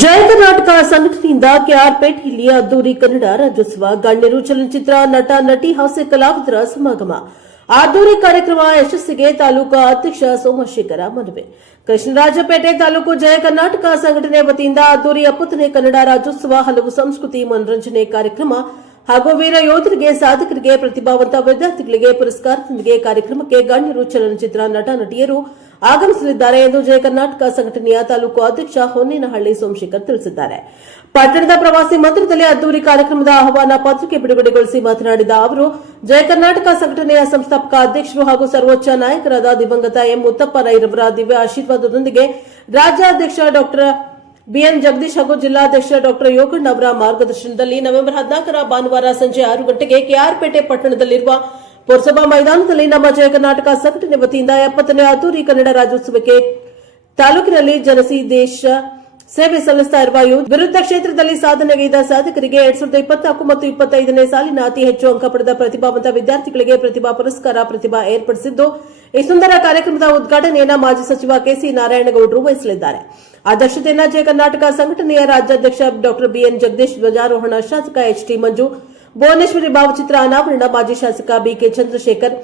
ಜಯ ಕರ್ನಾಟಕ ಸಂಘಟನೆಯಿಂದ ಕೆಆರ್ಪೇಟ್ ಇಲ್ಲಿ ಅದ್ದೂರಿ ಕನ್ನಡ ರಾಜ್ಯೋತ್ಸವ ಗಣ್ಯರು ಚಲನಚಿತ್ರ, ನಟ, ನಟಿ, ಹಾಸ್ಯ ಕಲಾವಿದರ ಸಮಾಗಮ. ಅದ್ದೂರಿ ಕಾರ್ಯಕ್ರಮ ಯಶಸ್ಸಿಗೆ ತಾಲೂಕಾ ಅಧ್ಯಕ್ಷ ಸೋಮಶೇಖರ ಮನವಿ. ಕೃಷ್ಣರಾಜಪೇಟೆ ತಾಲೂಕು ಜಯ ಕರ್ನಾಟಕ ಸಂಘಟನೆ ವತಿಯಿಂದ ಅದ್ದೂರಿ ಎಪ್ಪತ್ತನೇ ಕನ್ನಡ ರಾಜ್ಯೋತ್ಸವ ಹಲವು ಸಂಸ್ಕೃತಿ ಮನರಂಜನೆ ಕಾರ್ಯಕ್ರಮ ಹಾಗೂ ವೀರ ಯೋಧರಿಗೆ, ಸಾಧಕರಿಗೆ ಪ್ರತಿಭಾವಂತ ವಿದ್ಯಾರ್ಥಿಗಳಿಗೆ ಪುರಸ್ಕಾರದೊಂದಿಗೆ ಕಾರ್ಯಕ್ರಮಕ್ಕೆ ಗಣ್ಯರು ಚಲನಚಿತ್ರ ನಟ ನಟಿಯರು ಆಗಮಿಸಲಿದ್ದಾರೆ ಎಂದು ಜಯ ಕರ್ನಾಟಕ ಸಂಘಟನೆಯ ತಾಲೂಕು ಅಧ್ಯಕ್ಷ ಹೊನ್ನೇನಹಳ್ಳಿ ಸೋಮಶೇಖರ್ ತಿಳಿಸಿದ್ದಾರೆ. ಪಟ್ಟಣದ ಪ್ರವಾಸಿ ಮಂದಿರದಲ್ಲಿ ಅದ್ದೂರಿ ಕಾರ್ಯಕ್ರಮದ ಆಹ್ವಾನ ಪತ್ರಿಕೆ ಬಿಡುಗಡೆಗೊಳಿಸಿ ಮಾತನಾಡಿದ ಅವರು, ಜಯ ಕರ್ನಾಟಕ ಸಂಘಟನೆಯ ಸಂಸ್ಥಾಪಕ ಅಧ್ಯಕ್ಷರು ಹಾಗೂ ಸರ್ವೋಚ್ಚ ನಾಯಕರಾದ ದಿವಂಗತ ಎಂ ಮುತ್ತಪ್ಪ ರೈರವರ ದಿವ್ಯ ಆಶೀರ್ವಾದದೊಂದಿಗೆ ರಾಜ್ಯಾಧ್ಯಕ್ಷ ಡಾಕ್ಟರ್ ಬಿಎನ್ ಜಗದೀಶ್ ಹಾಗೂ ಜಿಲ್ಲಾಧ್ಯಕ್ಷ ಡಾಕ್ಟರ್ ಯೋಗಣ್ಣ ಅವರ ಮಾರ್ಗದರ್ಶನದಲ್ಲಿ ನವೆಂಬರ್ ಹದಿನಾಲ್ಕರ ಭಾನುವಾರ ಸಂಜೆ ಆರು ಗಂಟೆಗೆ ಕೆಆರ್ಪೇಟೆ ಪಟ್ಟಣದಲ್ಲಿರುವ ಪುರಸಭಾ ಮೈದಾನದಲ್ಲಿ ನಮ್ಮ ಜಯ ಕರ್ನಾಟಕ ಸಂಘಟನೆ ವತಿಯಿಂದ ಎಪ್ಪತ್ತನೇ ಅದ್ದೂರಿ ಕನ್ನಡ ರಾಜ್ಯೋತ್ಸವಕ್ಕೆ ತಾಲೂಕಿನಲ್ಲಿ ಜನಸಿ ದೇಶ ಸೇವೆ ಸಲ್ಲಿಸ್ತಾ ಇರುವ ವಿರುದ್ಧ ಕ್ಷೇತ್ರದಲ್ಲಿ ಸಾಧನೆಗೈದ ಸಾಧಕರಿಗೆ ಎರಡ್ ಸಾವಿರದ ಇಪ್ಪತ್ನಾಲ್ಕು ಮತ್ತು ಇಪ್ಪತ್ತೈದನೇ ಸಾಲಿನ ಅತಿ ಹೆಚ್ಚು ಅಂಕ ಪಡೆದ ಪ್ರತಿಭಾವಂತ ವಿದ್ಯಾರ್ಥಿಗಳಿಗೆ ಪ್ರತಿಭಾ ಪುರಸ್ಕಾರ ಪ್ರತಿಭಾ ಏರ್ಪಡಿಸಿದ್ದು, ಈ ಸುಂದರ ಕಾರ್ಯಕ್ರಮದ ಉದ್ಘಾಟನೆಯನ್ನ ಮಾಜಿ ಸಚಿವ ಕೆಸಿ ನಾರಾಯಣಗೌಡರು ವಹಿಸಲಿದ್ದಾರೆ ಅಧ್ಯಕ್ಷತೆಯನ್ನ ಜಯ ಕರ್ನಾಟಕ ಸಂಘಟನೆಯ ರಾಜ್ಯಾಧ್ಯಕ್ಷ ಡಾಕ್ಟರ್ ಬಿಎನ್ ಜಗದೀಶ್, ಧ್ವಜಾರೋಹಣ ಶಾಸಕ ಎಚ್ಟಿ ಮಂಜು, ಭುವನೇಶ್ವರಿ ಭಾವಚಿತ್ರ ಅನಾವರಣ ಮಾಜಿ ಶಾಸಕ ಬಿಕೆ ಚಂದ್ರಶೇಖರ್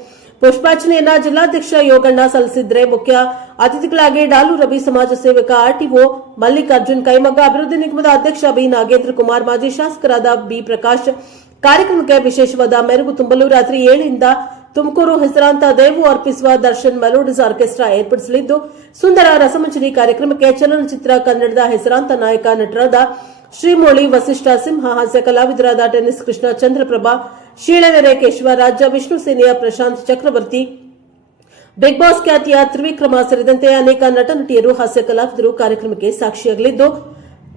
ಪುಷ್ಪಾರ್ಚನೆಯನ್ನ ಜಿಲ್ಲಾಧ್ಯಕ್ಷ ಯೋಗಣ್ಣ ಸಲ್ಲಿಸಿದ್ರೆ ಮುಖ್ಯ. ಅತಿಥಿಗಳಾಗಿ ಡಾಲು ರವಿ ಸಮಾಜ ಸೇವಕ ಆರ್ಟಿಒ ಮಲ್ಲಿಕಾರ್ಜುನ್ ಕೈಮಗ್ಗ, ಅಭಿವೃದ್ಧಿ ನಿಗಮದ ಅಧ್ಯಕ್ಷ ಬಿ ನಾಗೇಂದ್ರ ಕುಮಾರ್ ಮಾಜಿ ಶಾಸಕರಾದ ಬಿ ಪ್ರಕಾಶ್. ಕಾರ್ಯಕ್ರಮಕ್ಕೆ ವಿಶೇಷವಾದ ಮೆರುಗು ತುಂಬಲು ರಾತ್ರಿ ಏಳಿಂದ ತುಮಕೂರು ಹೆಸರಾಂತ ದೇವು ಅರ್ಪಿಸುವ ದರ್ಶನ್ ಮೆಲೋಡಿಸ್ ಆರ್ಕೆಸ್ಟ್ರಾ ಏರ್ಪಡಿಸಲಿದ್ದು, ಸುಂದರ ರಸಮಂಜರಿ ಕಾರ್ಯಕ್ರಮಕ್ಕೆ ಚಲನಚಿತ್ರ ಕನ್ನಡದ ಹೆಸರಾಂತ ನಾಯಕ ನಟರಾದ ಶ್ರೀಮೋಳಿ ವಸಿಷ್ಠ ಸಿಂಹ ಹಾಸ್ಯ ಕಲಾವಿದರಾದ ಟೆನ್ನಿಸ್ ಕೃಷ್ಣ ಚಂದ್ರಪ್ರಭಾ ಶೀಳನೆರೆ ಕೇಶವರಾಜ ವಿಷ್ಣು ಸೇನೆಯ ಪ್ರಶಾಂತ್ ಚಕ್ರವರ್ತಿ, ಬಿಗ್ ಬಾಸ್ ಖ್ಯಾತಿಯ ತ್ರಿವಿಕ್ರಮ ಸೇರಿದಂತೆ ಅನೇಕ ನಟ ನಟಿಯರು ಹಾಸ್ಯ ಕಲಾವಿದರು ಕಾರ್ಯಕ್ರಮಕ್ಕೆ ಸಾಕ್ಷಿಯಾಗಲಿದ್ದು,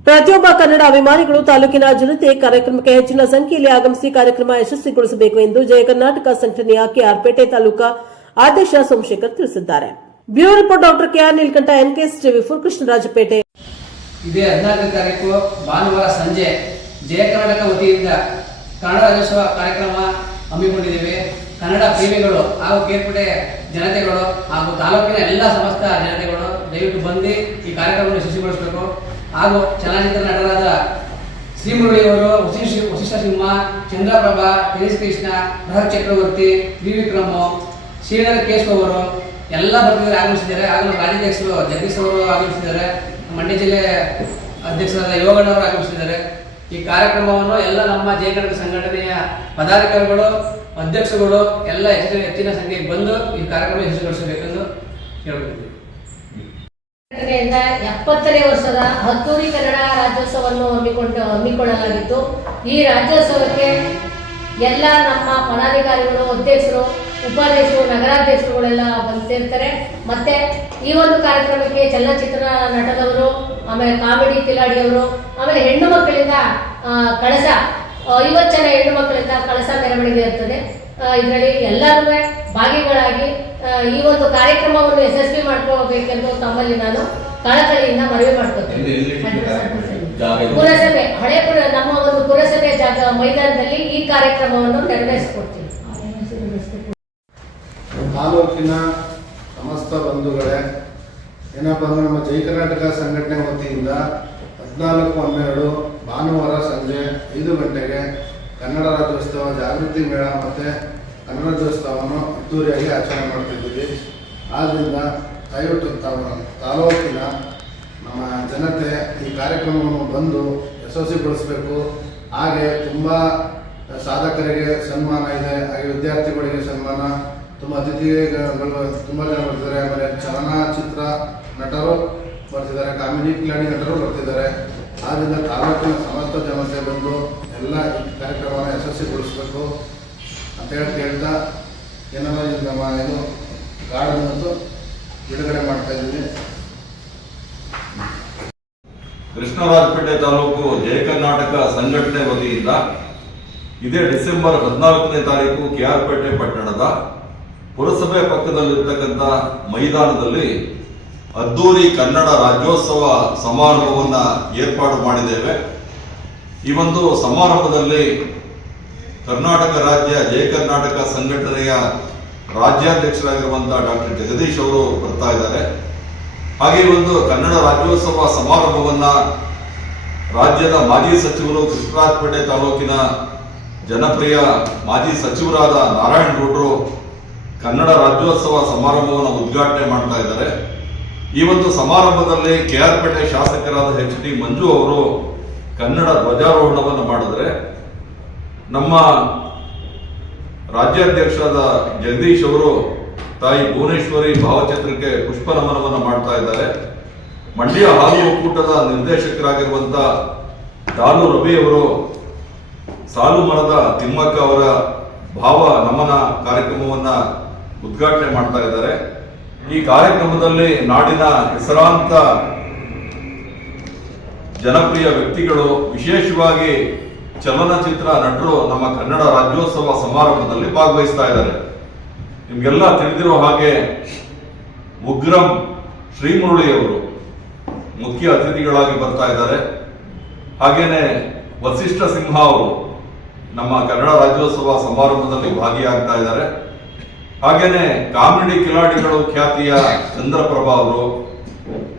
ಪ್ರತಿಯೊಬ್ಬ ಕನ್ನಡ ಅಭಿಮಾನಿಗಳು ತಾಲೂಕಿನ ಜನತೆ ಕಾರ್ಯಕ್ರಮಕ್ಕೆ ಹೆಚ್ಚಿನ ಸಂಖ್ಯೆಯಲ್ಲಿ ಆಗಮಿಸಿ ಕಾರ್ಯಕ್ರಮ ಯಶಸ್ವಿಗೊಳಿಸಬೇಕು ಎಂದು ಜಯ ಕರ್ನಾಟಕ ಸಂಘಟನೆಯ ಕೆಆರ್ಪೇಟೆ ತಾಲೂಕಾ ಅಧ್ಯಕ್ಷ ಸೋಮಶೇಖರ್ ತಿಳಿಸಿದ್ದಾರೆ. Bureau report doctor KR Neelkanth NKS TV four, Krishnarajpet. ಇದೇ ಹದಿನಾಲ್ಕನೇ ತಾರೀಕು ಭಾನುವಾರ ಸಂಜೆ ಜಯ ಕರ್ನಾಟಕ ವತಿಯಿಂದ ಕನ್ನಡ ರಾಜ್ಯೋತ್ಸವ ಕಾರ್ಯಕ್ರಮ ಹಮ್ಮಿಕೊಂಡಿದ್ದೇವೆ. ಕನ್ನಡ ಪ್ರೇಮಿಗಳು ಹಾಗೂ ಕೇರ್ಪಡೆ ಜನತೆಗಳು ಹಾಗೂ ತಾಲೂಕಿನ ಎಲ್ಲ ಸಮಸ್ತ ಜನತೆಗಳು ದಯವಿಟ್ಟು ಬಂದು ಈ ಕಾರ್ಯಕ್ರಮವನ್ನು ಯಶಸ್ವಿಗೊಳಿಸಬೇಕು. ಹಾಗೂ ಚಲನಚಿತ್ರ ನಟರಾದ ಶ್ರೀಮುರಳಿಯವರು ವಶಿಷ್ಠ ವಶಿಷ್ಠ ಸಿಂಹ, ಚಂದ್ರಪ್ರಭಾ ಟೆನಿಸ್ ಕೃಷ್ಣ, ಬೃಹತ್ ಚಕ್ರವರ್ತಿ ತ್ರಿವಿಕ್ರಮ ಶ್ರೀನಗರ ಕೇಶವರು ಅವರು ಎಲ್ಲ ಬರ್ತಿದ್ದಾರೆ ಆಗಮಿಸಿದ್ದಾರೆ. ಹಾಗೂ ನಮ್ಮ ರಾಜ್ಯಾಧ್ಯಕ್ಷರು ಜಗದೀಶ್ ಅವರು ಆಗಮಿಸಿದ್ದಾರೆ. ಮಂಡ್ಯ ಜಿಲ್ಲೆ ಅಧ್ಯಕ್ಷರಾದ ಯೋಗಣ್ಣ ಅವರು ಆಗಮಿಸಿದ್ದಾರೆ. ಈ ಕಾರ್ಯಕ್ರಮವನ್ನು ಎಲ್ಲ ನಮ್ಮ ಜಯಕರ್ನಾಟಕ ಸಂಘಟನೆಯ ಪದಾಧಿಕಾರಿಗಳು, ಅಧ್ಯಕ್ಷರುಗಳು, ಎಲ್ಲ ಹೆಚ್ಚಿನ ಹೆಚ್ಚಿನ ಸಂಖ್ಯೆಗೆ ಬಂದು ಈ ಕಾರ್ಯಕ್ರಮ ಯಶಸ್ವಿಗೊಳಿಸಬೇಕೆಂದು ಸಂಘಟನೆಯಿಂದ ಎಪ್ಪತ್ತನೇ ವರ್ಷದ ಹತ್ತೂರಿ ಕನ್ನಡ ರಾಜ್ಯೋತ್ಸವವನ್ನು ಹಮ್ಮಿಕೊಂಡು, ಹಮ್ಮಿಕೊಳ್ಳಲಾಗಿತ್ತು. ಈ ರಾಜ್ಯೋತ್ಸವಕ್ಕೆ ಎಲ್ಲ ನಮ್ಮ ಪದಾಧಿಕಾರಿಗಳು, ಅಧ್ಯಕ್ಷರು ಉಪಾಧ್ಯಕ್ಷರು ನಗರಾಧ್ಯಕ್ಷರುಗಳೆಲ್ಲ ಬಂದು ಸೇರ್ತಾರೆ. ಮತ್ತೆ ಈ ಒಂದು ಕಾರ್ಯಕ್ರಮಕ್ಕೆ ಚಲನಚಿತ್ರ ನಟದವರು ಆಮೇಲೆ ಕಾಮಿಡಿ ಕಿಲಾಡಿಯವರು ಆಮೇಲೆ ಹೆಣ್ಣು ಮಕ್ಕಳಿಂದ ಕಳಸ ಐವತ್ತು ಜನ ಹೆಣ್ಣು ಮಕ್ಕಳಿಂದ ಕಳಸ ಮೆರವಣಿಗೆ ಇರ್ತದೆ. ಇದರಲ್ಲಿ ಎಲ್ಲರೂ ಭಾಗಿಗಳಾಗಿ ಈ ಒಂದು ಕಾರ್ಯಕ್ರಮವನ್ನು ಯಶಸ್ವಿ ಮಾಡ್ಕೋಬೇಕೆಂದು ತಮ್ಮಲ್ಲಿ ನಾನು ಕಳಕಳಿಯಿಂದ ಮನವಿ ಮಾಡ್ಕೋತೀನಿ. ಪುರಸಭೆ ಹಳೆ ಪುರ ನಮ್ಮ ಒಂದು ಪುರಸಭೆ ಜಾಗ ಮೈದಾನದಲ್ಲಿ ಈ ಕಾರ್ಯಕ್ರಮವನ್ನು ನೆರವೇರಿಸಿಕೊಡ್ತೀವಿ ತಾಲೂಕಿನ ಸಮಸ್ತ ಬಂಧುಗಳೇ ಏನಪ್ಪ ಅಂದರೆ ನಮ್ಮ ಜೈ ಕರ್ನಾಟಕ ಸಂಘಟನೆ ವತಿಯಿಂದ ಹದಿನಾಲ್ಕು, ಹನ್ನೆರಡು, ಭಾನುವಾರ ಸಂಜೆ ಐದು ಗಂಟೆಗೆ ಕನ್ನಡ ರಾಜ್ಯೋತ್ಸವ, ಜಾಗೃತಿ ಮೇಳ ಮತ್ತು ಕನ್ನಡ ರಾಜ್ಯೋತ್ಸವವನ್ನು ಅದ್ದೂರಿಯಾಗಿ ಆಚರಣೆ ಮಾಡ್ತಿದ್ದೀವಿ. ಆದ್ದರಿಂದ ದಯವಿಟ್ಟು ತಾವು ತಾಲೂಕಿನ ನಮ್ಮ ಜನತೆ ಈ ಕಾರ್ಯಕ್ರಮವನ್ನು ಬಂದು ಯಶಸ್ವಿಗೊಳಿಸಬೇಕು ಹಾಗೆ ತುಂಬ ಸಾಧಕರಿಗೆ ಸನ್ಮಾನ ಇದೆ, ಹಾಗೆ ವಿದ್ಯಾರ್ಥಿಗಳಿಗೆ ಸನ್ಮಾನ ತುಂಬ ಅತಿಥಿಗಳು ತುಂಬ ಜನ ಬರ್ತಿದ್ದಾರೆ. ಆಮೇಲೆ ಚಲನಚಿತ್ರ ನಟರು ಬರ್ತಿದ್ದಾರೆ, ಕಾಮಿಡಿ ಕಿಲಾಡಿ ನಟರು ಬರ್ತಿದ್ದಾರೆ. ಆದ್ದರಿಂದ ತಾಲೂಕಿನ ಸಮಸ್ತ ಜನತೆ ಬಂದು ಎಲ್ಲ ಕಾರ್ಯಕ್ರಮವನ್ನು ಯಶಸ್ವಿಗೊಳಿಸಬೇಕು ಅಂತ ಹೇಳಿ ಕೇಳ್ತಾ ಏನಾರ ನಮ್ಮ ಏನು ಗಾರ್ಡನ್ ಅಂತೂ ಬಿಡುಗಡೆ ಮಾಡ್ತಾ ಇದ್ದೀನಿ. ಕೃಷ್ಣರಾಜಪೇಟೆ ತಾಲೂಕು ಜಯ ಕರ್ನಾಟಕ ಸಂಘಟನೆ ವತಿಯಿಂದ ಇದೇ ಡಿಸೆಂಬರ್ ಹದಿನಾಲ್ಕನೇ ತಾರೀಕು ಕೆಆರ್ಪೇಟೆ ಪಟ್ಟಣದ ಪುರಸಭೆ ಪಕ್ಕದಲ್ಲಿರ್ತಕ್ಕಂಥ ಮೈದಾನದಲ್ಲಿ ಅದ್ದೂರಿ ಕನ್ನಡ ರಾಜ್ಯೋತ್ಸವ ಸಮಾರಂಭವನ್ನು ಏರ್ಪಾಡು ಮಾಡಿದ್ದೇವೆ. ಈ ಒಂದು ಸಮಾರಂಭದಲ್ಲಿ ಕರ್ನಾಟಕ ರಾಜ್ಯ, ಜಯ ಕರ್ನಾಟಕ ಸಂಘಟನೆಯ ರಾಜ್ಯಾಧ್ಯಕ್ಷರಾಗಿರುವಂತಹ ಡಾಕ್ಟರ್ ಜಗದೀಶ್ ಅವರು ಬರ್ತಾ ಇದ್ದಾರೆ. ಹಾಗೆ ಒಂದು ಕನ್ನಡ ರಾಜ್ಯೋತ್ಸವ ಸಮಾರಂಭವನ್ನ ರಾಜ್ಯದ ಮಾಜಿ ಸಚಿವರು ಕೃಷ್ಣರಾಜಪೇಟೆ ತಾಲೂಕಿನ ಜನಪ್ರಿಯ ಮಾಜಿ ಸಚಿವರಾದ ನಾರಾಯಣ ಗೌಡ್ರು ಕನ್ನಡ ರಾಜ್ಯೋತ್ಸವ ಸಮಾರಂಭವನ್ನು ಉದ್ಘಾಟನೆ ಮಾಡ್ತಾ ಇದ್ದಾರೆ. ಈ ಒಂದು ಸಮಾರಂಭದಲ್ಲಿ ಪೇಟೆ ಶಾಸಕರಾದ ಎಚ್ ಡಿ ಮಂಜು ಅವರು ಕನ್ನಡ ಧ್ವಜಾರೋಹಣವನ್ನು ಮಾಡಿದ್ರೆ ನಮ್ಮ ರಾಜ್ಯಾಧ್ಯಕ್ಷರಾದ ಜಗದೀಶ್ ಅವರು, ತಾಯಿ ಭುವನೇಶ್ವರಿ ಭಾವಚಿತ್ರಕ್ಕೆ ಪುಷ್ಪ ನಮನವನ್ನು ಮಾಡ್ತಾ ಇದ್ದಾರೆ. ಮಂಡ್ಯ ಹಾಲು ಒಕ್ಕೂಟದ ನಿರ್ದೇಶಕರಾಗಿರುವಂತ ಡಾಲು ರವಿ ಅವರು ಸಾಲು ಮರದ ತಿಮ್ಮಕ್ಕ ಅವರ ಭಾವ ನಮನ ಕಾರ್ಯಕ್ರಮವನ್ನ ಉದ್ಘಾಟನೆ ಮಾಡ್ತಾ ಇದ್ದಾರೆ. ಈ ಕಾರ್ಯಕ್ರಮದಲ್ಲಿ ನಾಡಿನ ಹೆಸರಾಂತ ಜನಪ್ರಿಯ ವ್ಯಕ್ತಿಗಳು, ವಿಶೇಷವಾಗಿ ಚಲನಚಿತ್ರ ನಟರು ನಮ್ಮ ಕನ್ನಡ ರಾಜ್ಯೋತ್ಸವ ಸಮಾರಂಭದಲ್ಲಿ ಭಾಗವಹಿಸ್ತಾ ಇದ್ದಾರೆ. ನಿಮ್ಗೆಲ್ಲ ತಿಳಿದಿರೋ ಹಾಗೆ ಉಗ್ರಂ ಶ್ರೀಮುರಳಿ ಅವರು ಮುಖ್ಯ ಅತಿಥಿಗಳಾಗಿ ಬರ್ತಾ ಇದ್ದಾರೆ. ಹಾಗೇನೆ ವಸಿಷ್ಠ ಸಿಂಹ ಅವರು ನಮ್ಮ ಕನ್ನಡ ರಾಜ್ಯೋತ್ಸವ ಸಮಾರಂಭದಲ್ಲಿ ಭಾಗಿಯಾಗ್ತಾ ಇದ್ದಾರೆ. ಹಾಗೇನೆ ಕಾಮಿಡಿ ಕಿಲಾಡಿಗಳು ಖ್ಯಾತಿಯ ಚಂದ್ರಪ್ರಭಾ ಅವರು,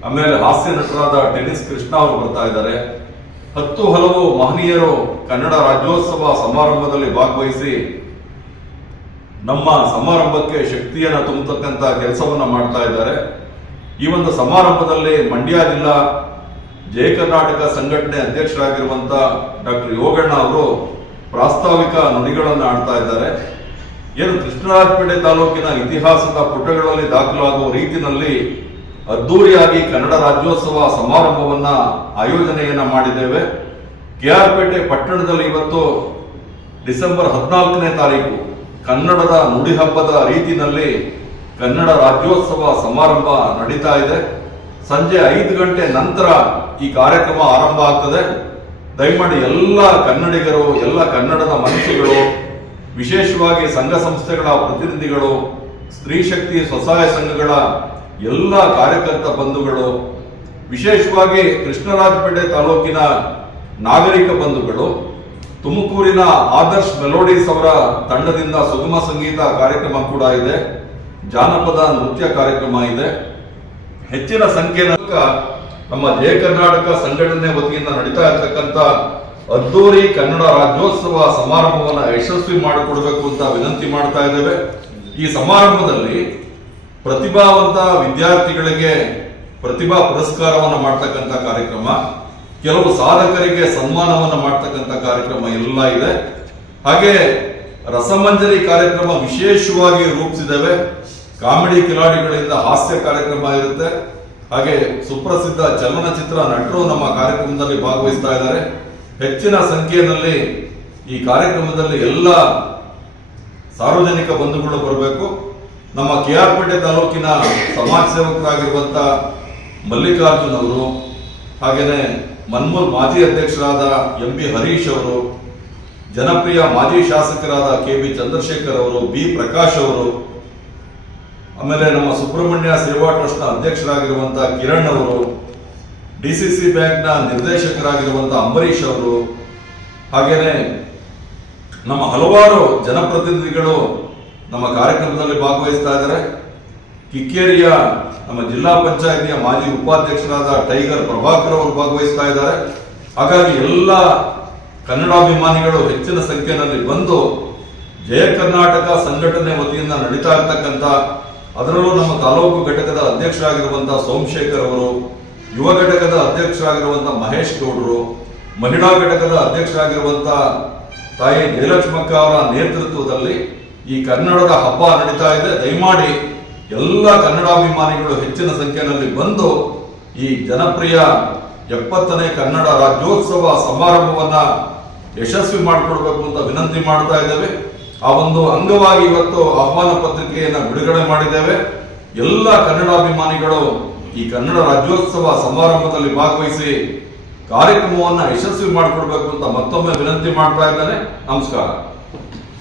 ಆಮೇಲೆ ಹಾಸ್ಯ ನಟರಾದ ಟೆನಿಸ್ ಕೃಷ್ಣ ಅವರು ಬರ್ತಾ ಇದ್ದಾರೆ. ಹತ್ತು ಹಲವು ಮಹನೀಯರು ಕನ್ನಡ ರಾಜ್ಯೋತ್ಸವ ಸಮಾರಂಭದಲ್ಲಿ ಭಾಗವಹಿಸಿ ನಮ್ಮ ಸಮಾರಂಭಕ್ಕೆ ಶಕ್ತಿಯನ್ನು ತುಂಬತಕ್ಕಂತ ಕೆಲಸವನ್ನ ಮಾಡ್ತಾ ಇದ್ದಾರೆ. ಈ ಒಂದು ಸಮಾರಂಭದಲ್ಲಿ ಮಂಡ್ಯ ಜಿಲ್ಲಾ ಜಯ ಕರ್ನಾಟಕ ಸಂಘಟನೆ ಅಧ್ಯಕ್ಷರಾಗಿರುವಂತ ಡಾಕ್ಟರ್ ಯೋಗಣ್ಣ ಅವರು ಪ್ರಾಸ್ತಾವಿಕ ನುಡಿಗಳನ್ನು ಆಡ್ತಾ ಇದ್ದಾರೆ. ಏನು ಕೃಷ್ಣರಾಜಪೇಟೆ ತಾಲೂಕಿನ ಇತಿಹಾಸದ ಪುಟಗಳಲ್ಲಿ ದಾಖಲಾಗುವ ರೀತಿಯಲ್ಲಿ ಅದ್ದೂರಿಯಾಗಿ ಕನ್ನಡ ರಾಜ್ಯೋತ್ಸವ ಸಮಾರಂಭವನ್ನ ಆಯೋಜನೆಯನ್ನ ಮಾಡಿದ್ದೇವೆ. ಕೆ ಆರ್ ಕೆಆರ್ಪೇಟೆ ಪಟ್ಟಣದಲ್ಲಿ ಇವತ್ತು ಡಿಸೆಂಬರ್ ಹದಿನಾಲ್ಕನೇ ತಾರೀಕು ಕನ್ನಡದ ನುಡಿ ಹಬ್ಬದ ರೀತಿಯಲ್ಲಿ ಕನ್ನಡ ರಾಜ್ಯೋತ್ಸವ ಸಮಾರಂಭ ನಡೀತಾ ಇದೆ. ಸಂಜೆ ಐದು ಗಂಟೆ ನಂತರ ಈ ಕಾರ್ಯಕ್ರಮ ಆರಂಭ ಆಗ್ತದೆ. ದಯಮಾಡಿ ಎಲ್ಲ ಕನ್ನಡಿಗರು, ಎಲ್ಲ ಕನ್ನಡದ ಮನಸ್ಸುಗಳು ವಿಶೇಷವಾಗಿ ಸಂಘ ಸಂಸ್ಥೆಗಳ ಪ್ರತಿನಿಧಿಗಳು, ಸ್ತ್ರೀ ಶಕ್ತಿ ಸ್ವಸಹಾಯ ಸಂಘಗಳ ಎಲ್ಲ ಕಾರ್ಯಕರ್ತ ಬಂಧುಗಳು, ವಿಶೇಷವಾಗಿ ಕೃಷ್ಣರಾಜಪೇಟೆ ತಾಲೂಕಿನ ನಾಗರಿಕ ಬಂಧುಗಳು, ತುಮಕೂರಿನ ಆದರ್ಶ್ ಮೆಲೋಡೀಸ್ ಅವರ ತಂಡದಿಂದ ಸುಗಮ ಸಂಗೀತ ಕಾರ್ಯಕ್ರಮ ಕೂಡ ಇದೆ, ಜಾನಪದ ನೃತ್ಯ ಕಾರ್ಯಕ್ರಮ ಇದೆ. ಹೆಚ್ಚಿನ ಸಂಖ್ಯೆಯ ನಮ್ಮ ಜಯ ಕರ್ನಾಟಕ ಸಂಘಟನೆ ವತಿಯಿಂದ ನಡೀತಾ ಇರತಕ್ಕಂತ ಅದ್ದೂರಿ ಕನ್ನಡ ರಾಜ್ಯೋತ್ಸವ ಸಮಾರಂಭವನ್ನು ಯಶಸ್ವಿ ಮಾಡಿಕೊಡ್ಬೇಕು ಅಂತ ವಿನಂತಿ ಮಾಡ್ತಾ ಇದ್ದೇವೆ. ಈ ಸಮಾರಂಭದಲ್ಲಿ ಪ್ರತಿಭಾವಂತ ವಿದ್ಯಾರ್ಥಿಗಳಿಗೆ ಪ್ರತಿಭಾ ಪುರಸ್ಕಾರವನ್ನು ಮಾಡ್ತಕ್ಕಂಥ ಕಾರ್ಯಕ್ರಮ, ಕೆಲವು ಸಾಧಕರಿಗೆ ಸನ್ಮಾನವನ್ನು ಮಾಡ್ತಕ್ಕಂಥ ಕಾರ್ಯಕ್ರಮ ಎಲ್ಲ ಇದೆ. ಹಾಗೆ ರಸಮಂಜರಿ ಕಾರ್ಯಕ್ರಮ ವಿಶೇಷವಾಗಿ ರೂಪಿಸಿದ್ದೇವೆ. ಕಾಮಿಡಿ ಕಿಲಾಡಿಗಳಿಂದ ಹಾಸ್ಯ ಕಾರ್ಯಕ್ರಮ ಇರುತ್ತೆ. ಹಾಗೆ ಸುಪ್ರಸಿದ್ಧ ಚಲನಚಿತ್ರ ನಟರು ನಮ್ಮ ಕಾರ್ಯಕ್ರಮದಲ್ಲಿ ಭಾಗವಹಿಸ್ತಾ ಇದ್ದಾರೆ. ಹೆಚ್ಚಿನ ಸಂಖ್ಯೆಯಲ್ಲಿ ಈ ಕಾರ್ಯಕ್ರಮದಲ್ಲಿ ಎಲ್ಲ ಸಾರ್ವಜನಿಕ ಬಂಧುಗಳು ಬರಬೇಕು. ನಮ್ಮ ಕೆಆರ್ಪೇಟೆ ತಾಲೂಕಿನ ಸಮಾಜ ಸೇವಕರಾಗಿರುವಂಥ ಮಲ್ಲಿಕಾರ್ಜುನ್ ಅವರು ಹಾಗೆಯೇ ಮನ್ಮೂಲ್ ಮಾಜಿ ಅಧ್ಯಕ್ಷರಾದ ಎಂ ಬಿ ಹರೀಶ್ ಅವರು, ಜನಪ್ರಿಯ ಮಾಜಿ ಶಾಸಕರಾದ ಕೆ ಬಿ ಚಂದ್ರಶೇಖರ್ ಅವರು, ಬಿ ಪ್ರಕಾಶ್ ಅವರು, ಆಮೇಲೆ ನಮ್ಮ ಸುಬ್ರಹ್ಮಣ್ಯ ಸೇವಾ ಟ್ರಸ್ಟ್ನ ನ ಅಧ್ಯಕ್ಷರಾಗಿರುವಂತಹ ಕಿರಣ್ ಅವರು ಡಿಸಿಸಿ ಬ್ಯಾಂಕ್ನ ನಿರ್ದೇಶಕರಾಗಿರುವಂತ ಅಂಬರೀಶ್ ಅವರು, ಹಾಗೇನೆ ನಮ್ಮ ಹಲವಾರು ಜನಪ್ರತಿನಿಧಿಗಳು ನಮ್ಮ ಕಾರ್ಯಕ್ರಮದಲ್ಲಿ ಭಾಗವಹಿಸ್ತಾ ಇದ್ದಾರೆ. ಕಿಕ್ಕೇರಿಯ ನಮ್ಮ ಜಿಲ್ಲಾ ಪಂಚಾಯಿತಿಯ ಮಾಜಿ ಉಪಾಧ್ಯಕ್ಷರಾದ ಟೈಗರ್ ಪ್ರಭಾಕರ್ ಅವರು ಭಾಗವಹಿಸ್ತಾ ಇದ್ದಾರೆ. ಹಾಗಾಗಿ ಎಲ್ಲ ಕನ್ನಡಾಭಿಮಾನಿಗಳು ಹೆಚ್ಚಿನ ಸಂಖ್ಯೆಯಲ್ಲಿ ಬಂದು ಜಯ ಕರ್ನಾಟಕ ಸಂಘಟನೆ ವತಿಯಿಂದ ನಡೀತಾ ಇರ್ತಕ್ಕಂಥ, ಅದರಲ್ಲೂ ನಮ್ಮ ತಾಲೂಕು ಘಟಕದ ಅಧ್ಯಕ್ಷರಾಗಿರುವಂತಹ ಸೋಮಶೇಖರ್ ಅವರು ಯುವ ಘಟಕದ ಅಧ್ಯಕ್ಷರಾಗಿರುವಂತಹ ಮಹೇಶ್ ಗೌಡರು, ಮಹಿಳಾ ಘಟಕದ ಅಧ್ಯಕ್ಷರಾಗಿರುವಂತಹ ತಾಯಿ ಜಯಲಕ್ಷ್ಮಕ್ಕ ಅವರ ನೇತೃತ್ವದಲ್ಲಿ ಈ ಕನ್ನಡದ ಹಬ್ಬ ನಡೀತಾ ಇದೆ. ದಯಮಾಡಿ ಎಲ್ಲ ಕನ್ನಡಾಭಿಮಾನಿಗಳು ಹೆಚ್ಚಿನ ಸಂಖ್ಯೆಯಲ್ಲಿ ಬಂದು ಈ ಜನಪ್ರಿಯ ಎಪ್ಪತ್ತನೇ ಕನ್ನಡ ರಾಜ್ಯೋತ್ಸವ ಸಮಾರಂಭವನ್ನ ಯಶಸ್ವಿ ಮಾಡಿಕೊಡ್ಬೇಕು ಅಂತ ವಿನಂತಿ ಮಾಡ್ತಾ ಇದ್ದೇವೆ. ಆ ಒಂದು ಅಂಗವಾಗಿ ಇವತ್ತು ಆಹ್ವಾನ ಪತ್ರಿಕೆಯನ್ನ ಬಿಡುಗಡೆ ಮಾಡಿದ್ದೇವೆ. ಎಲ್ಲ ಕನ್ನಡಾಭಿಮಾನಿಗಳು ಈ ಕನ್ನಡ ರಾಜ್ಯೋತ್ಸವ ಸಮಾರಂಭದಲ್ಲಿ ಭಾಗವಹಿಸಿ ಕಾರ್ಯಕ್ರಮವನ್ನು ಯಶಸ್ವಿ ಮಾಡಿಕೊಡ್ಬೇಕು ಅಂತ ಮತ್ತೊಮ್ಮೆ ವಿನಂತಿ ಮಾಡ್ತಾ ಇದ್ದಾನೆ. ನಮಸ್ಕಾರ.